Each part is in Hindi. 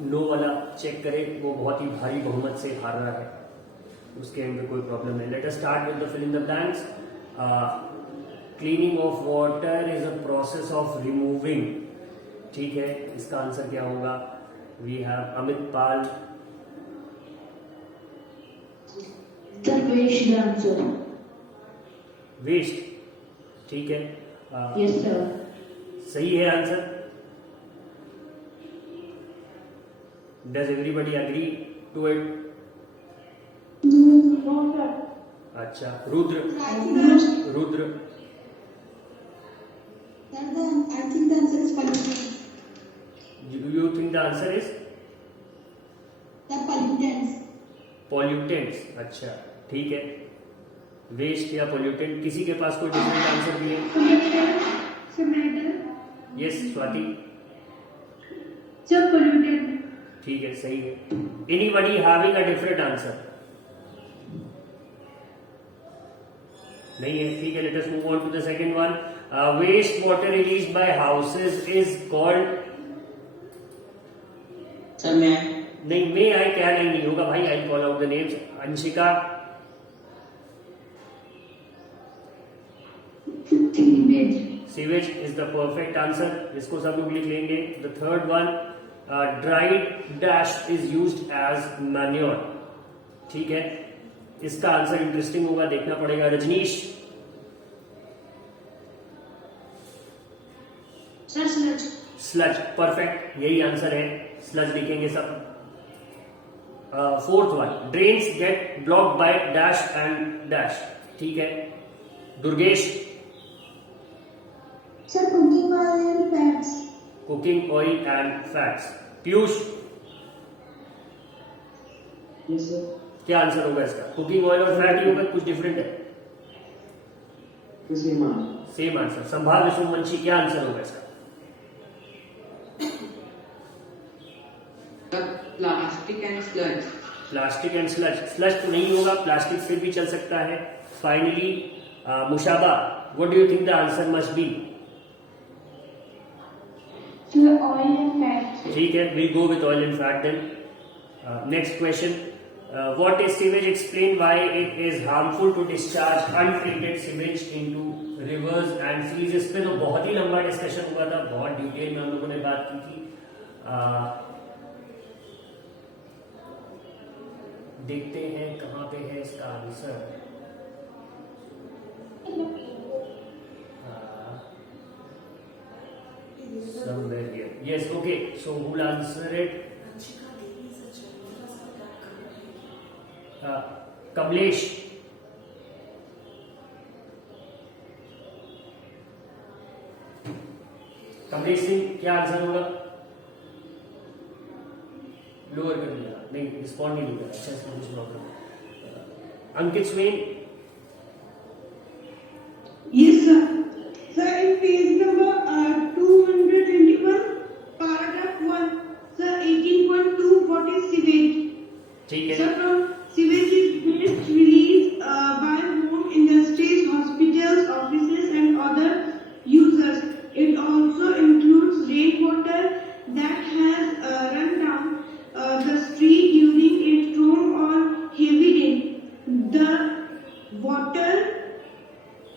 नो वाला चेक करें, वो बहुत ही भारी बहुमत से हार रहा है, उसके एंड में कोई प्रॉब्लम नहीं। Let us start with the fill in the blanks. Cleaning of water is a process of removing, ठीक है, इसका आंसर क्या होगा? We have Amit Pal. Waste, ठीक है, यस सर, सही है answer. Does everybody agree to it? अच्छा, Rudra, Rudra, I think the answer is pollution. you think the answer is The pollutants. pollutants? अच्छा, ठीक है, वेस्ट या पोल्यूटेंट, किसी के पास कोई डिफरेंट आंसर भी है? यस स्वाति, ठीक है, सही है। Anybody having a different answer? नहीं है, ठीक है। Let us move on to the second one. Waste water release by houses is called. Sir मैं नहीं, मे आई क्या नहीं होगा भाई, I call out the names. Anshika, sewage is the perfect answer, इसको सब लोग लिख लेंगे। The third one, dried dash is used as manure, ठीक है, इसका आंसर इंटरेस्टिंग होगा, देखना पड़ेगा। रजनीश, स्लज, परफेक्ट, यही आंसर है, स्लज लिखेंगे सब। Fourth one, drains get blocked by dash and dash, ठीक है। Durgesh, Sir, cooking oil and fats. Cooking oil and fats. Piyush, yes sir, क्या आंसर होगा इसका? कुकिंग ऑयल और फैट ही होगा, कुछ डिफरेंट है? Same answer. संभाल सोमवंशी, क्या आंसर होगा इसका? Plastic and sludge. Plastic and sludge, sludge तो नहीं होगा, प्लास्टिक फिर भी चल सकता है। Finally मुशाबा, what do you think the answer must be? oil and fat. ठीक है, we'll go with oil and fat then. Next question. What is sewage? Explain why it is harmful to discharge untreated sewage into rivers and seas. इस पे तो बहुत ही लंबा डिस्कशन हुआ था, बहुत डिटेल में हम लोगों ने बात की थी। देखते हैं कहाँ पे है इसका answer. Somewhere here. Yes, okay. So who will answer it? Kamlesh. Kamlesh Singh, क्या आंसर होगा? लोअर कर दिया, नहीं रिस्पॉन्ड नहीं होगा। अच्छा, इसमें कुछ problem. Ankit Sven, Yes, sir. Sir, in page number 221, paragraph 1, sir, 18.2, what is sewage? ठीक Sir, है, from sewage is waste released by home industries, hospitals, offices, and other users. It also includes rainwater that has run down the street during a storm or heavy rain. The water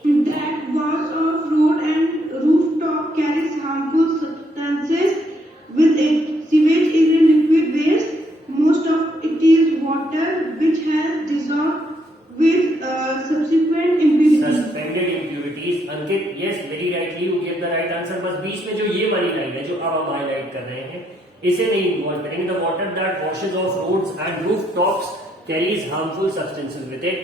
that was off road and rooftop carries harmful substances with it. Sewage is a liquid waste. Most of it is water which has dissolved with subsequent impurities. Suspended impurities. Ankit, yes, very rightly you give the right answer. बस बीच में जो ये वाली लाइन है जो अब हम हाईलाइट कर रहे हैं, इसे नहीं इन्वॉल्व करेंगे। The water that washes off roads and roof tops carries harmful substances with it.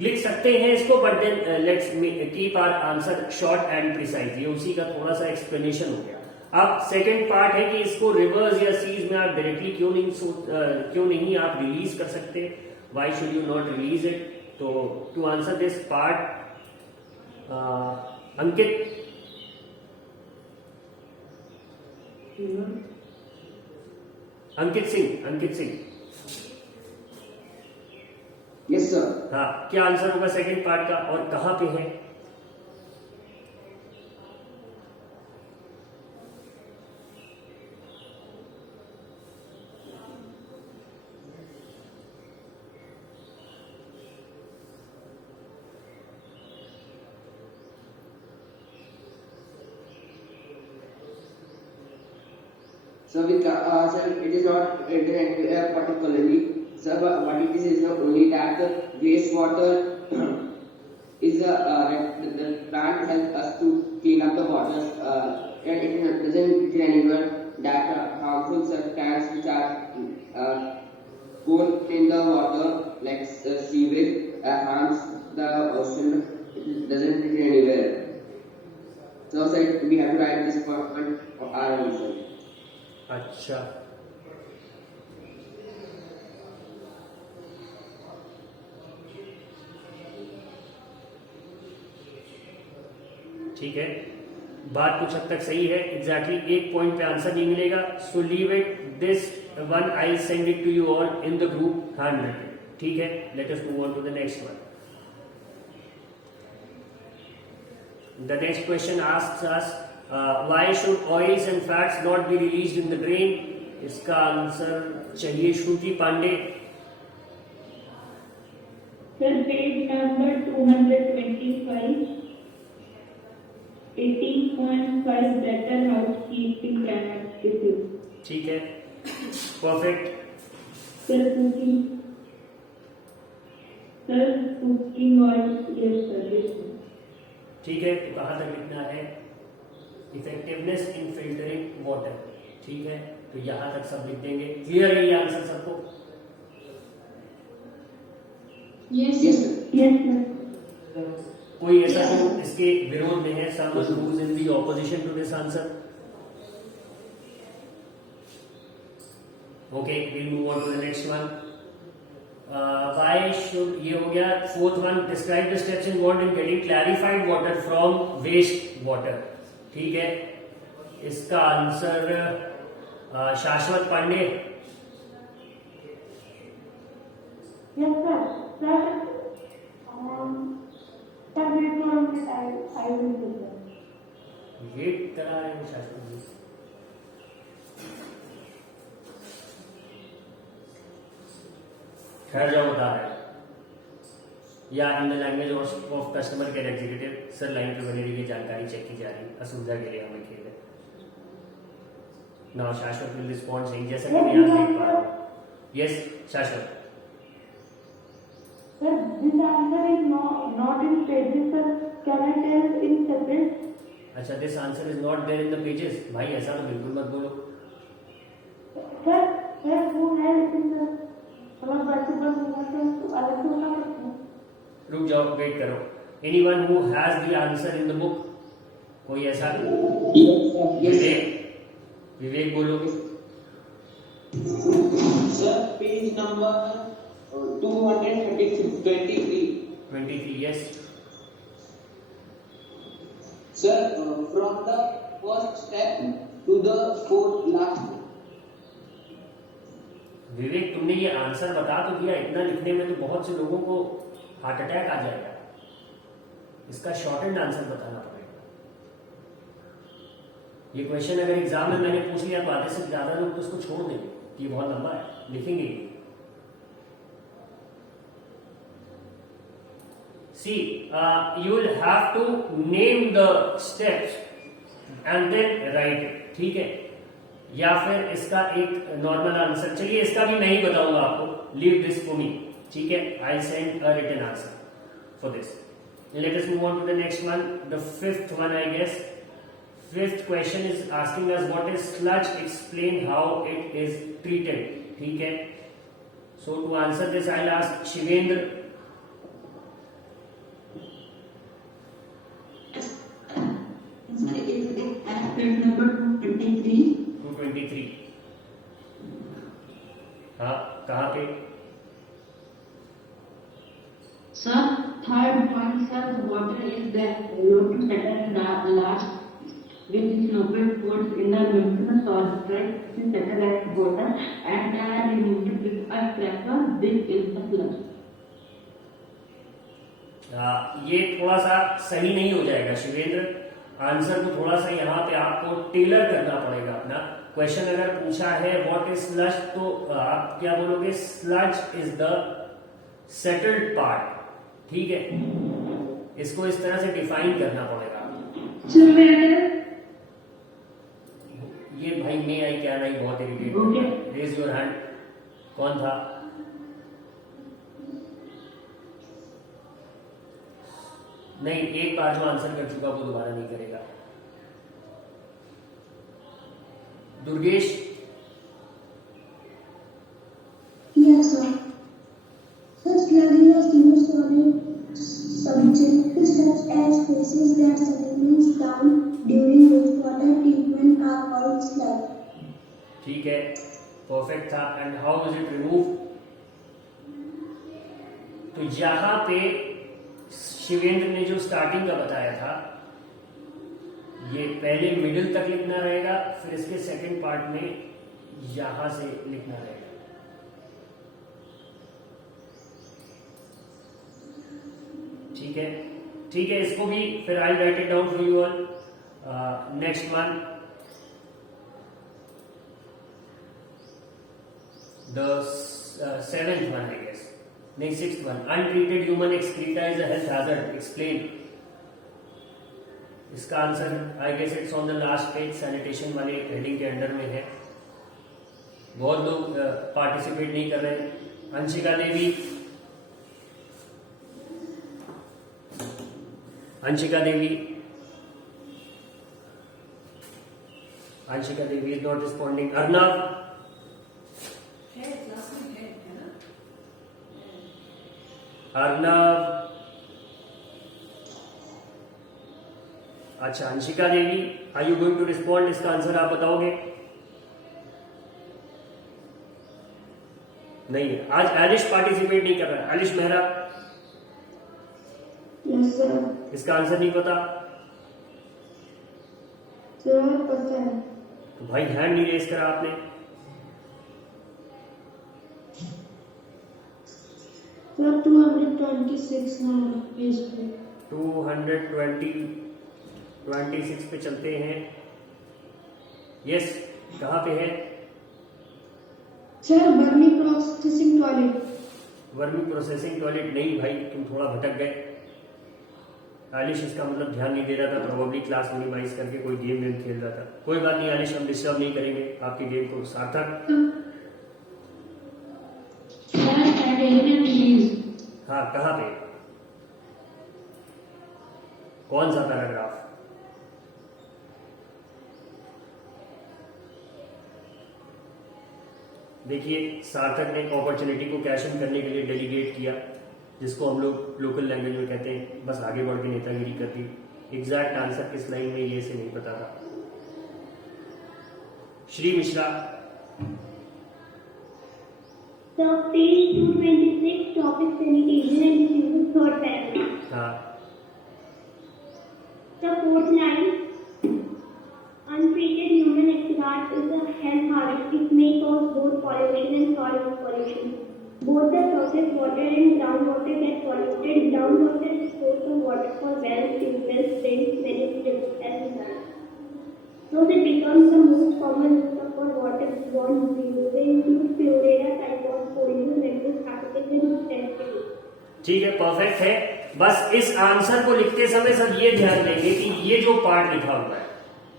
लिख सकते हैं इसको, but then let's keep our answer short and precise. ये उसी का थोड़ा सा एक्सप्लेनेशन हो गया। अब सेकंड पार्ट है कि इसको रिवर्स या सीज में आप डायरेक्टली क्यों नहीं आप रिलीज कर सकते? Why should you not release it? तो to answer this part, Ankit, Ankit Singh, yes sir, हाँ, क्या आंसर होगा सेकंड पार्ट का और कहां पे है? So sir, it is not written particularly. Sir, what it is only that the wastewater is the plant helps us to clean up the waters, and it doesn't written anywhere that harmful substances which are put in the water like sewage harms the ocean. It doesn't written anywhere. So sir, we have to write this point for our answer. अच्छा, ठीक है, बात कुछ हद तक सही है. एग्जैक्टली एक पॉइंट पे आंसर नहीं मिलेगा. So leave it this one, I send it to you all in the group hand written. ठीक है, let us move on to the next one. The next question asks us, why should oils and fats not be released in the drain? इसका आंसर चाहिए श्रुति Pandey. Sir, page number 225, 18.5 better housekeeping practices. ठीक है, perfect. Sir, cooking oil, yes sir, yes sir. ठीक है, तो कहाँ तक लिखना है? इफेक्टिवनेस इन फिल्टरिंग वाटर. ठीक है, तो यहाँ तक सब लिख देंगे. क्लियर है ये आंसर सबको? Yes. Yes, sir. Yes sir. कोई ऐसा जो इसके विरोध में है? Someone who is in the opposition to this answer? Okay, we'll move on to the next one. Why should, ये हो गया. Fourth one, describe the steps involved in getting clarified water from waste water. ठीक है, इसका आंसर शाश्वत Pandey. Yes sir. Sir, sir, wait 1 minute, I will do that. Wait करा रहे हैं शाश्वत जी. ठहर जाओ, बता रहे हैं. या in the language of customer care executive, sir line पे बनी रही जानकारी चेक की जा रही है. असुविधा के लिए हमें खेद है. नाउ शाश्वत विल रिस्पॉन्ड सेइंग जैसा कि मैं यहाँ देख पा रहा हूँ. यस शाश्वत. Sir, this answer is not in pages, sir. Can I tell in separate? अच्छा, this answer is not there in the pages. भाई ऐसा तो बिल्कुल मत बोलो. Sir, who has it in the अलग होना पड़ता है. रुक जाओ, वेट करो. Anyone who has the answer in the book? कोई ऐसा? Yes, sir. विवेक बोलो. Sir, page number 223. 23. Yes. Sir, from the first step to the fourth last. विवेक, तुमने ये आंसर बता तो दिया. इतना लिखने में तो बहुत से लोगों को हार्ट अटैक आ जाएगा. इसका शॉर्ट एंड आंसर बताना पड़ेगा. ये क्वेश्चन अगर एग्जाम में मैंने पूछ लिया तो आधे से ज्यादा लोग तो उसको छोड़ देंगे. ये बहुत लंबा है, लिखेंगे. See, you will have to name the steps and then write it. ठीक है, या फिर इसका एक नॉर्मल आंसर. चलिए, इसका भी मैं ही बताऊंगा आपको. Leave this for me. ठीक है, I send a written answer for this. Let us move on to the next one, the fifth one I guess. Fifth question is asking us what is sludge, explain how it is treated. ठीक है, so to answer this I will ask Shivendra. Page number 223. 223. हाँ, कहाँ पे? Sir, third point, sir, water is the local settle large which is local foods in the nutrient source to settle as water and can be removed with a cracker. This is the sludge. ये थोड़ा सा सही नहीं हो जाएगा शिवेंद्र. आंसर को थोड़ा सा यहाँ पे आपको टेलर करना पड़ेगा अपना. क्वेश्चन अगर पूछा है व्हाट इज स्लज, तो आप क्या बोलोगे? Sludge is the settled part. ठीक है, इसको इस तरह से डिफाइन करना पड़ेगा. Sir, may I? ये भाई में आई क्या क्या नहीं बहुत irritate Okay. Raise your hand. कौन था? नहीं, एक बार जो आंसर कर चुका वो दोबारा नहीं करेगा। Durgesh, Yes, sir. Such learning is used for a subject such as faces that settlements down during wastewater treatment are called sludge. ठीक है, परफेक्ट था। And how is it remove? तो यहां पे शिवेंद्र ने जो स्टार्टिंग का बताया था, ये पहले मिडिल तक लिखना रहेगा, फिर इसके सेकंड पार्ट में यहां से लिखना रहेगा। ठीक है, ठीक है, इसको भी फिर I write it down for you all. Next one, the seventh one I guess, नहीं sixth one, untreated human excreta is a health hazard, explain. इसका आंसर I guess it's on the last page, sanitation वाले हेडिंग के अंडर में है। बहुत लोग पार्टिसिपेट नहीं कर रहे हैं। Anshika Devi, Anshika Devi, Anshika Devi is not responding. Arnav, Arnav, अच्छा Anshika Devi, are you going to respond? इसका आंसर आप बताओगे? नहीं, आज एलिश पार्टिसिपेट नहीं कर रहा है। Eilish Mehra, Yes, sir. इसका आंसर नहीं पता? Sir, पता है। तो भाई हैंड नहीं रेज करा आपने। Sir, 226 नंबर पेज पे। 226 पे चलते हैं। यस, कहाँ पे है? Sir, vermi processing toilet. Vermi processing toilet नहीं भाई, तुम थोड़ा भटक गए। आलिश इसका मतलब ध्यान नहीं दे रहा था, प्रोबेबली क्लास मिनिमाइज करके कोई गेम वेम खेल रहा था। कोई बात नहीं आलिश, हम डिस्टर्ब नहीं करेंगे आपके गेम को। सार्थक, Sir, at alien release. हाँ कहाँ पे? कौन सा पैराग्राफ? देखिए, सार्थक ने अपॉर्चुनिटी को कैश इन करने के लिए डेलीगेट किया, जिसको हम लोग लोकल लैंग्वेज में कहते हैं बस आगे बढ़ के नेतागिरी कर दी। एग्जैक्ट आंसर किस लाइन में ये से नहीं पता था। Shri Mishra, So page 226, topic sanitation and diseases, third paragraph. हाँ The fourth line, untreated human excreta is a health hazard. It may cause both pollution and soil pollution. Both the surface water and groundwater get polluted. Groundwater is source of water for wells, tubewells, springs, medicinal and so it becomes the most common source for water-borne diseases. They include cholera, typhoid, polio, lupus, hepatitis, and dysentery. ठीक है, परफेक्ट है। बस इस आंसर को लिखते समय सब ये ध्यान देंगे कि ये जो पार्ट लिखा हुआ है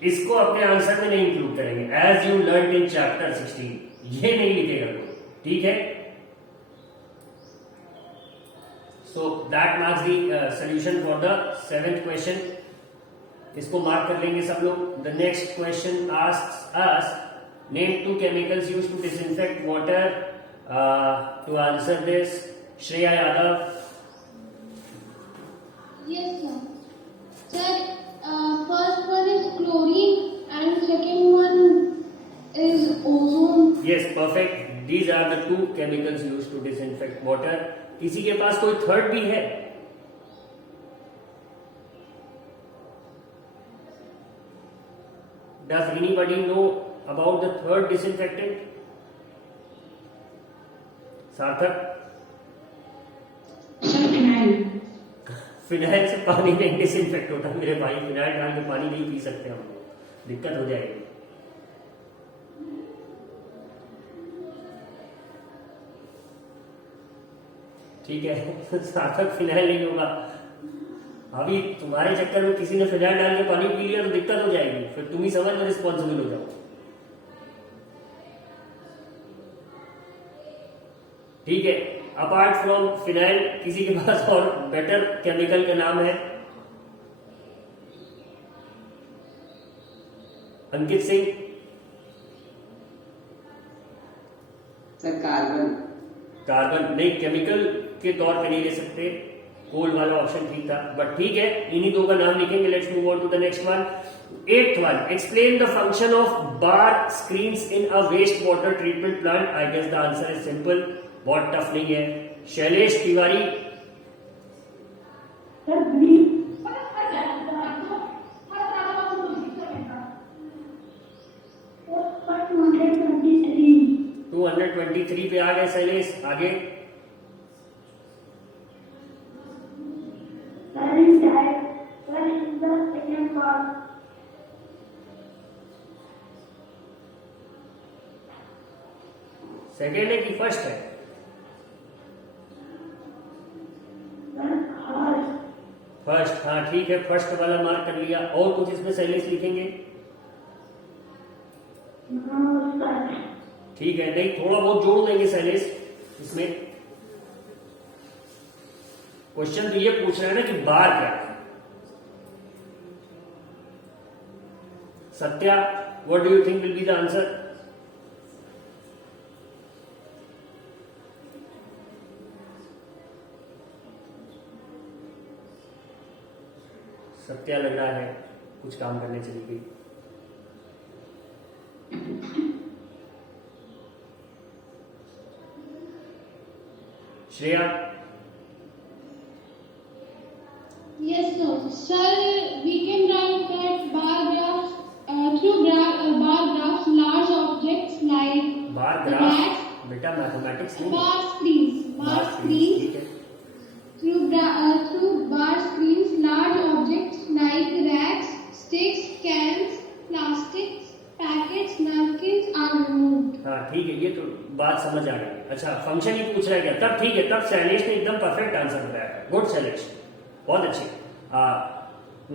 इसको अपने आंसर में नहीं इंक्लूड करेंगे। As you learn in chapter 16, ये नहीं लिखेगा कोई, ठीक है? So that marks the solution for the 7th question. इसको मार्क कर लेंगे सब लोग। The next question asks us name 2 chemicals used to disinfect water. To answer this, Shreya Yadav. Yes, sir. Sir, first one is chlorine and second one is ozone. Yes, perfect. These are the 2 chemicals used to disinfect water. किसी के पास कोई थर्ड भी है? Does anybody know about the third disinfectant? सार्थक, Sir, phenyl. फिनाइल से पानी नहीं डिसइंफेक्ट होता मेरे भाई। फिनाइल डाल के पानी नहीं पी सकते हम लोग, दिक्कत हो जाएगी। ठीक है, सार्थक फिनाइल नहीं होगा। अभी तुम्हारे चक्कर में किसी ने फिनाइल डाल के पानी पी लिया तो दिक्कत हो जाएगी, फिर तुम ही समझ में रिस्पॉन्सिबल हो जाओ। ठीक है, अपार्ट फ्रॉम फिनाइल किसी के पास और बेटर केमिकल का नाम है? Ankit Singh? Sir carbon. Carbon नहीं, केमिकल के तौर पे नहीं ले सकते, कोल वाला ऑप्शन ठीक था, बट ठीक है, इन्हीं दो का नाम लिखेंगे। Let's move on to the next one. 8th one, explain the function of bar screens in a waste water treatment plant. I guess the answer is simple, बहुत टफ नहीं है। शैलेश तिवारी? Sir, please. 223 पे आ गए शैलेश, आगे? सेकेंड है कि फर्स्ट है? फर्स्ट, हाँ ठीक है, फर्स्ट वाला मार्क कर लिया। और कुछ इसमें शैलेश लिखेंगे? ठीक है, नहीं थोड़ा बहुत जोड़ देंगे शैलेश इसमें। क्वेश्चन तो ये पूछ रहे हैं ना कि बार क्या है। Satya, what do you think will be the answer? Satya लग रहा है कुछ काम करने चली गई। Shreya? Yes, sir. Sir, we can write that bar graphs, bar graphs, large objects like bar graph? rats, बेटा मैथमेटिक्स नहीं, bar screens, ठीक है। through bar screens, large objects like racks, sticks, cans, plastics, packets, napkins are removed. हाँ ठीक है, ये तो बात समझ आ गई। अच्छा, फंक्शन ही पूछ रहा है क्या? तब ठीक है, तब शैलेश ने एकदम परफेक्ट आंसर बताया। गुड शैलेश, बहुत अच्छे।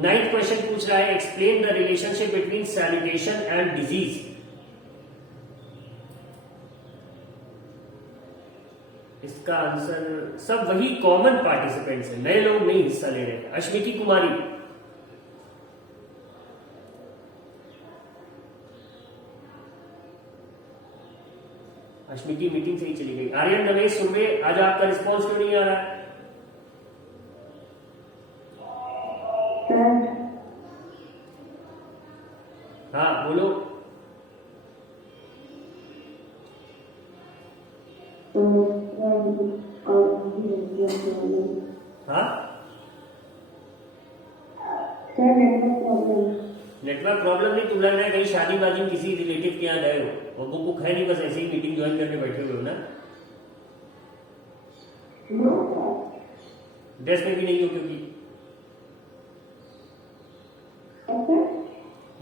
9th क्वेश्चन पूछ रहा है, explain the relationship between sanitation and disease. इसका आंसर सब वही कॉमन पार्टिसिपेंट्स हैं, नए लोग नहीं हिस्सा ले रहे हैं। अश्विकी कुमारी? अश्विकी मीटिंग से ही चली गई। आर्यन रमेश सुबे, आज आपका रिस्पॉन्स क्यों नहीं आ रहा है? हाँ बोलो। हाँ, नेटवर्क प्रॉब्लम नहीं, तुम लग रहा है कहीं शादी बाजी में किसी रिलेटिव के यहाँ गए हो और बुक है नहीं, बस ऐसे ही मीटिंग ज्वाइन करके बैठे हुए हो ना? ड्रेस में भी नहीं हो क्योंकि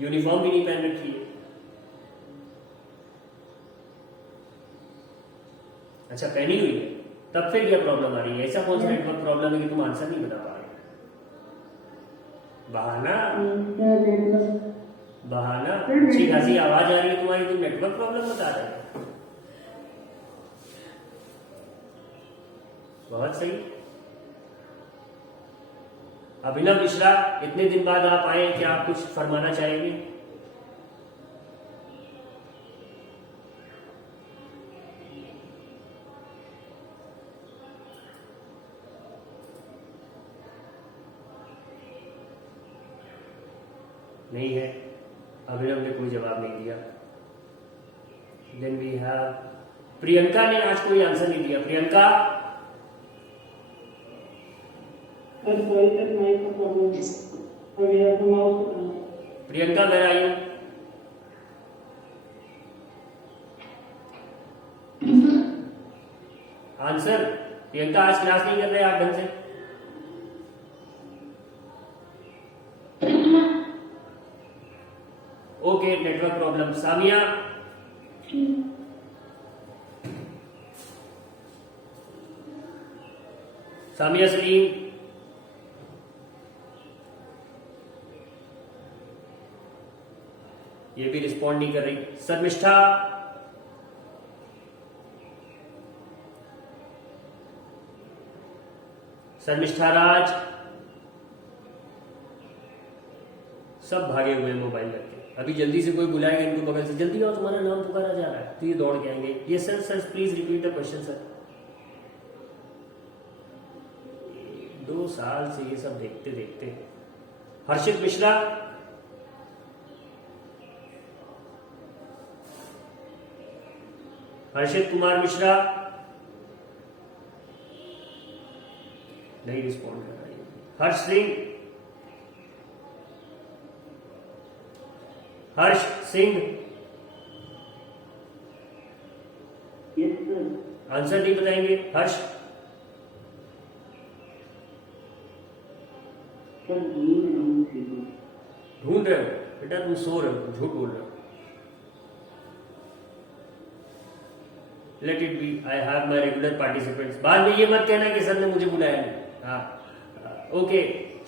यूनिफॉर्म भी नहीं पहन रखी है। अच्छा, पहनी हुई है, तब फिर क्या प्रॉब्लम आ रही है? ऐसा कौन सा नेटवर्क प्रॉब्लम है कि तुम आंसर नहीं बता पा रहे? बहाना बहाना, अच्छी खासी आवाज आ रही है तुम्हारी, तुम नेटवर्क प्रॉब्लम बता रहे हो। बहुत सही। अभिनव मिश्रा, इतने दिन बाद आप आए, क्या आप कुछ फरमाना चाहेंगे? नहीं है, अभिनव ने कोई जवाब नहीं दिया। देन वी हैव प्रियंका ने आज कोई आंसर नहीं दिया। Priyanka? Priyanka where are you? Answer. Priyanka आज क्लास नहीं कर रहे आप ढंग से? Okay, network problem. Samiya? Samiya Salim? ये भी रिस्पॉन्ड नहीं कर रही। शर्मिष्ठा? शर्मिष्ठा राज, सब भागे हुए हैं मोबाइल करके। अभी जल्दी से कोई बुलाएगा इनको बगल से, जल्दी आओ तुम्हारा नाम पुकारा जा रहा है, तो ये दौड़ के आएंगे। ये sir please repeat the question sir. 2 साल से ये सब देखते देखते। हर्षित मिश्रा, हर्षित कुमार मिश्रा नहीं रिस्पॉन्ड कर रहा है। हर्ष सिंह, हर्ष सिंह आंसर नहीं बताएंगे। हर्ष ढूंढ रहे हो बेटा, तुम सो रहे हो, झूठ बोल रहे हो। Let it be, I have my regular participants. बाद में ये मत कहना कि सर ने मुझे बुलाया नहीं। हाँ ओके,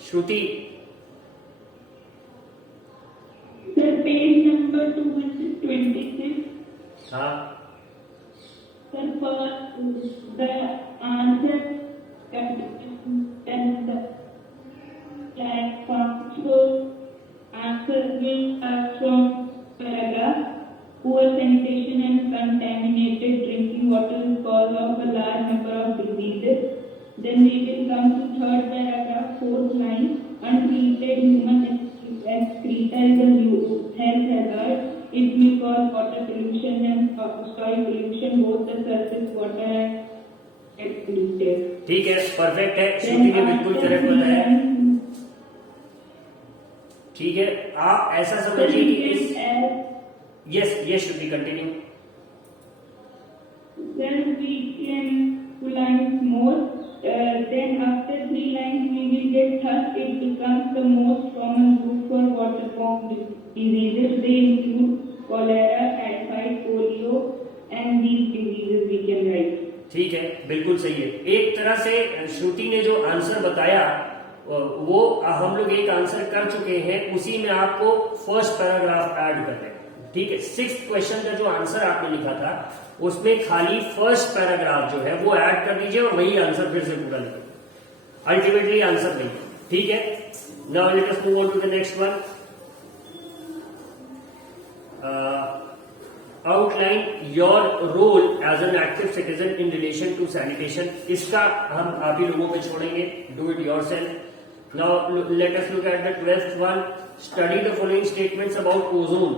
श्रुति। Sir, page number 226. हाँ Sir, for the answer and the platform, so answer will start from paragraph. Poor sanitation and contaminated drinking water is cause of a large number of diseases. Then we will come to third paragraph, fourth line. Untreated human excreta is a health hazard. It may cause water pollution and soil pollution. Both the surface water and polluted. ठीक है, परफेक्ट है, श्रुति ने बिल्कुल करेक्ट बताया। ठीक है, आप ऐसा समझिए कि इस yes Shruti continue. Then we can 2 lines more. Then after 3 lines we will get thirst. It becomes the most common root for waterborne diseases. They include cholera, typhoid, polio, and these diseases we can write. ठीक है, बिल्कुल सही है। एक तरह से श्रुति ने जो आंसर बताया वो हम लोग एक आंसर कर चुके हैं, उसी में आपको फर्स्ट पैराग्राफ ऐड कर रहे हैं। ठीक है, 6th क्वेश्चन का जो आंसर आपने लिखा था उसमें खाली फर्स्ट पैराग्राफ जो है वो ऐड कर दीजिए और वही आंसर फिर से पूरा लिखिए। अल्टीमेटली आंसर नहीं। ठीक है, now let us move on to the next one. Outline your role as an active citizen in relation to sanitation. इसका हम आप ही लोगों पे छोड़ेंगे, do it yourself. Now let us look at the 12th one. Study the following statements about ozone.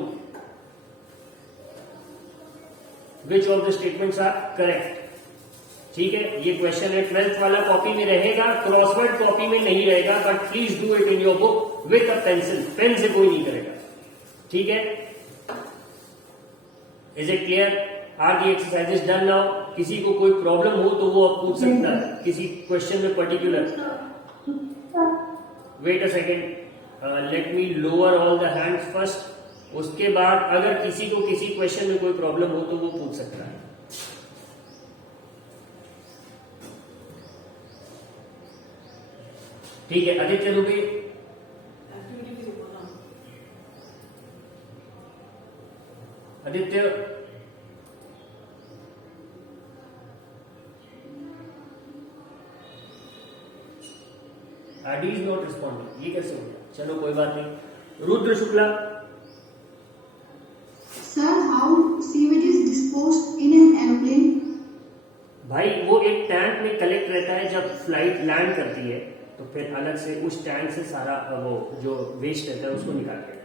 Which of the statements are correct? ठीक है, ये क्वेश्चन है 12th वाला, कॉपी में रहेगा, क्रॉसवर्ड कॉपी में नहीं रहेगा, but please do it in your book with a pencil. Pen से कोई नहीं करेगा। ठीक है, is it clear? Are the exercises done now? किसी को कोई प्रॉब्लम हो तो वो अब पूछ सकता है किसी क्वेश्चन में particular. Wait a second, let me lower all the hands first. उसके बाद अगर किसी को किसी क्वेश्चन में कोई प्रॉब्लम हो तो वो पूछ सकता है। ठीक है, आदित्य रुबी। आदित्य आडी इज नॉट रिस्पॉन्डिंग। ये कैसे हो गया? चलो कोई बात नहीं। Rudra Shukla. Sir, how sewage is disposed in an airplane? भाई वो एक टैंक में कलेक्ट रहता है, जब फ्लाइट लैंड करती है तो फिर अलग से उस टैंक से सारा वो जो वेस्ट रहता है उसको निकालते हैं।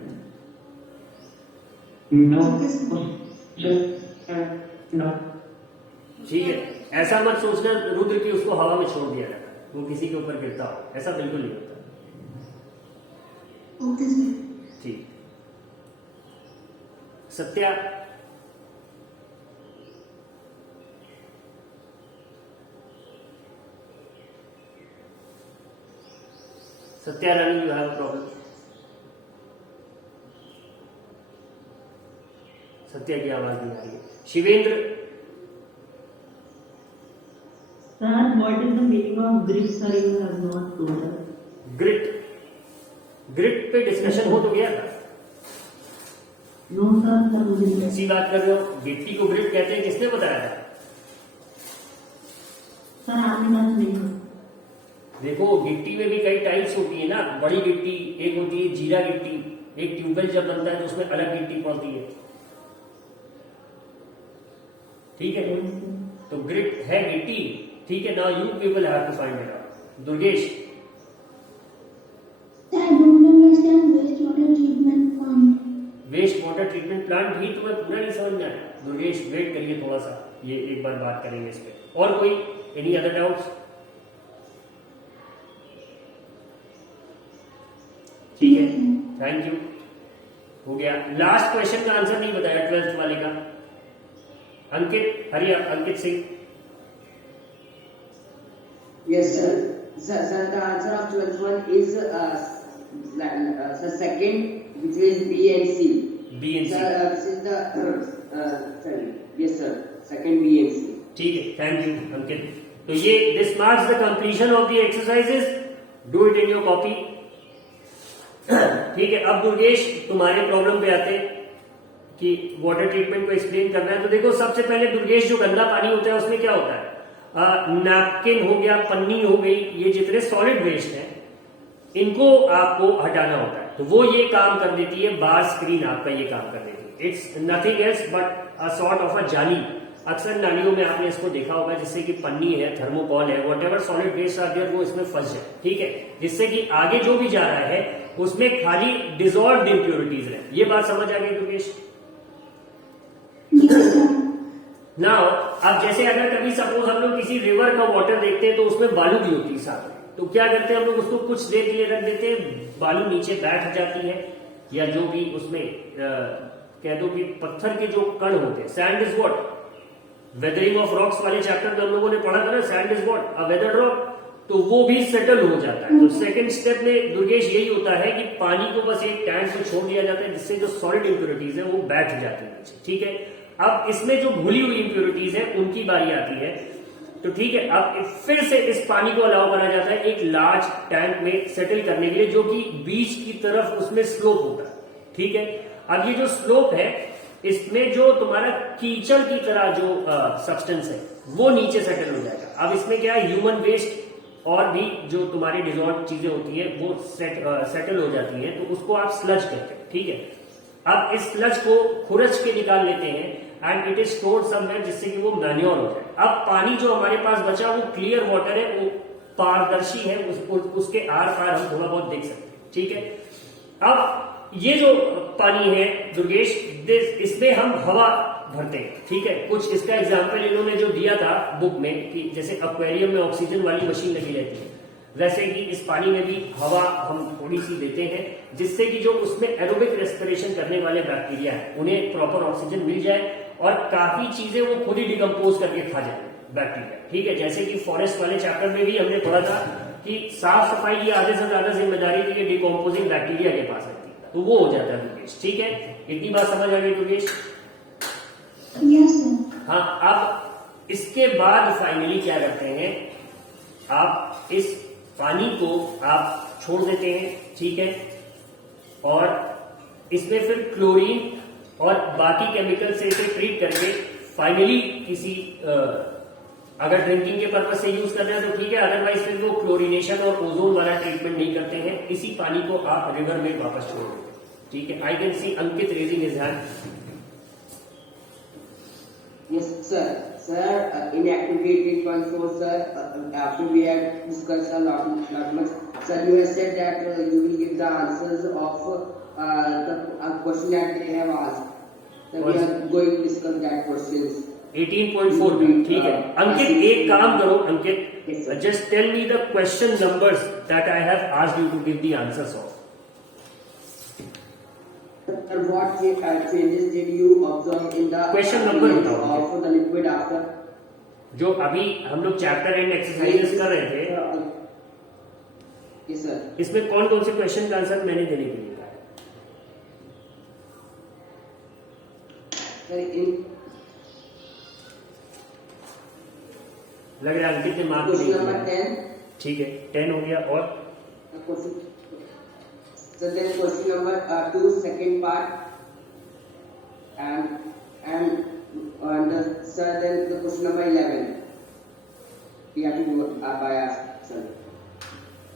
ठीक है, ऐसा मत सोचना रुद्र की उसको हवा में छोड़ दिया जाता है, वो किसी के ऊपर गिरता हो, ऐसा बिल्कुल नहीं होता। Okay, sir. ठीक, सत्या। सत्या रानी, यू हैव प्रॉब्लम। सत्या की आवाज नहीं आ रही है। Shivendra. Sir, what is the meaning of grit? Sir, you have not told us. Grit, grit पे डिस्कशन हो तो गया था। No, sir, मुझे नहीं। ऐसी बात कर रहे हो? गिट्टी को ग्रिट कहते हैं, किसने बताया था? सर आपने बात नहीं देखो गिट्टी में भी कई टाइप्स होती है ना, बड़ी गिट्टी एक होती है, जीरा गिट्टी, एक ट्यूबवेल जब बनता है तो उसमें अलग गिट्टी पड़ती है, ठीक है। तो ग्रिट है गिट्टी, ठीक है। Now you people have to find it out. Durgesh, I don't understand wastewater treatment plant. Waste water treatment plant भी तुम्हें पूरा नहीं समझ में आया? दुर्गेश वेट करिए थोड़ा सा, ये एक बार बात करेंगे इस पे। और कोई एनी अदर डाउट्स? ठीक है, थैंक यू, हो गया। लास्ट क्वेश्चन का आंसर नहीं बताया 12th वाले का। अंकित, हरिया, Ankit Singh. Yes, sir. Sir, the answer of 12th one is the second, which is B and C. B and C. Sir, this is the sorry. Yes, sir. Second B and C. ठीक है, थैंक यू अंकित। तो ये this marks the completion of the exercises, do it in your copy. ठीक है, अब दुर्गेश तुम्हारे प्रॉब्लम पे आते कि वाटर ट्रीटमेंट को एक्सप्लेन करना है। तो देखो सबसे पहले दुर्गेश, जो गंदा पानी होता है उसमें क्या होता है, नैपकिन हो गया, पन्नी हो गई, ये जितने सॉलिड वेस्ट हैं इनको आपको हटाना होता है। तो वो ये काम कर देती है, बार स्क्रीन आपका ये काम कर देती है। It's nothing else but a sort of a जाली। अक्सर नालियों में आपने इसको देखा होगा, जिससे कि पन्नी है, थर्मोकॉल है, whatever solid waste are there, वो इसमें फंस जाए, ठीक है, जिससे कि आगे जो भी जा रहा है उसमें खाली डिजॉल्व इम्प्योरिटीज रहे। ये बात समझ आ गई दुर्गेश? नाउ अब जैसे अगर कभी सपोज हम लोग किसी रिवर का वाटर देखते हैं तो उसमें बालू भी होती है साथ में, तो क्या करते हैं हम लोग, उसको कुछ देर के लिए रख देते हैं, बालू नीचे बैठ जाती है, या जो भी उसमें कह दो कि पत्थर के जो कण होते हैं, sand is what, weathering of rocks वाले चैप्टर में हम लोगों ने पढ़ा था ना, sand is what, a weathered rock, तो वो भी सेटल हो जाता है। तो सेकंड स्टेप में दुर्गेश यही होता है कि पानी को बस एक टैंक में छोड़ दिया जाता है, जिससे जो सॉलिड इंप्योरिटीज है वो बैठ जाती है नीचे, ठीक है। अब इसमें जो घुली हुई इंप्योरिटीज है उनकी बारी आती है, तो ठीक है, अब फिर से इस पानी को अलाउ करा जाता है एक लार्ज टैंक में सेटल करने के लिए, जो कि बीच की तरफ उसमें स्लोप होता है, ठीक है। अब ये जो स्लोप है, इसमें जो तुम्हारा कीचड़ की तरह जो सब्सटेंस है वो नीचे सेटल हो जाएगा। अब इसमें क्या है, ह्यूमन वेस्ट और भी जो तुम्हारी डिजॉल्व चीजें होती है वो सेटल हो जाती है, तो उसको आप स्लज कहते हैं, ठीक है। अब इस स्लज को खुरच के निकाल लेते हैं and it is stored somewhere, जिससे कि वो मैन्योर हो जाए। अब पानी जो हमारे पास बचा वो क्लियर वाटर है, वो पारदर्शी है, उसके आर पार हम थोड़ा बहुत देख सकते हैं, ठीक है। अब ये जो पानी है दुर्गेश, इसमें हम हवा भरते हैं, ठीक है। कुछ इसका एग्जाम्पल इन्होंने जो दिया था बुक में, कि जैसे एक्वेरियम में ऑक्सीजन वाली मशीन लगी रहती है, वैसे कि इस पानी में भी हवा हम थोड़ी सी देते हैं, जिससे कि जो उसमें एरोबिक रेस्पिरेशन करने वाले बैक्टीरिया है उन्हें प्रॉपर ऑक्सीजन मिल जाए, और काफी चीजें वो खुद ही डिकम्पोज करके खा जाए बैक्टीरिया, ठीक है। जैसे कि फॉरेस्ट वाले चैप्टर में भी हमने पढ़ा था कि साफ सफाई की आधे से ज्यादा जिम्मेदारी थी डिकम्पोजिंग बैक्टीरिया के पास रहती है, तो वो हो जाता है दुर्गेश, ठीक है। इतनी बात समझ आ गई दुर्गेश? Yes, sir. हाँ, अब इसके बाद फाइनली क्या करते हैं, आप इस पानी को आप छोड़ देते हैं, ठीक है, और इसमें फिर क्लोरीन और बाकी केमिकल से इसे ट्रीट करके फाइनली किसी अगर ड्रिंकिंग के पर्पज से यूज करना है तो ठीक है, अदरवाइज फिर वो क्लोरीनेशन और ओजोन वाला ट्रीटमेंट नहीं करते हैं, इसी पानी को आप रिवर में वापस छोड़ देते हैं, ठीक है। I can see Ankit raising his hand. Yes, sir. Sir, in activity 8.4, sir, after we have discussed a lot much, sir, you have said that you will give the answers of the question that they have asked. So we are going to discuss that questions. 18.4 में, ठीक है। अंकित एक काम करो, अंकित, just tell me the question numbers that I have asked you to give the answers of. Sir, what changes did you observe in the Question number बताओ of the liquid after? जो अभी हम लोग चैप्टर एंड एक्सरसाइजेस कर रहे थे, Yes, sir. इसमें कौन कौन से क्वेश्चन का आंसर मैंने देने के लिए कहा है? Sir, in लग रहा है अंकित ने मार्क नहीं question number किया, 10. ठीक है, 10 हो गया। और Question. So then question number 2, second part, and the sir then the question number 11. We have to do by us, sir.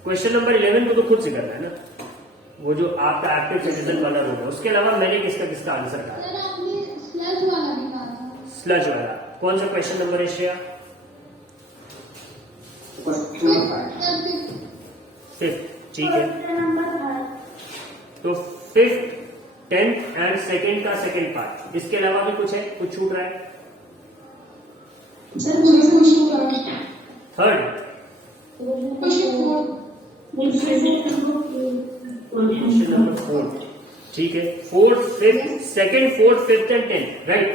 Question number 11 को तो खुद से करना है ना, वो जो आपका एक्टिव सिटीजन वाला रोड है। उसके अलावा मैंने किसका आंसर कहा? सर आपने स्लज वाला भी कहा था। स्लज वाला। कौन सा क्वेश्चन नंबर है श्रेया? फिफ्थ, ठीक है। तो फिफ्थ, 10th एंड सेकंड का सेकंड पार्ट, इसके अलावा भी कुछ है, कुछ छूट रहा है? सर मुझे क्वेश्चन क्या है? थर्ड, क्वेश्चन नंबर 4, ठीक है। 4th, 5th, 2nd, 4th, 5th and 10th, right?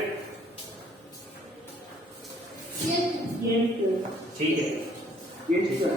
Yes ठीक है। Yes, sir.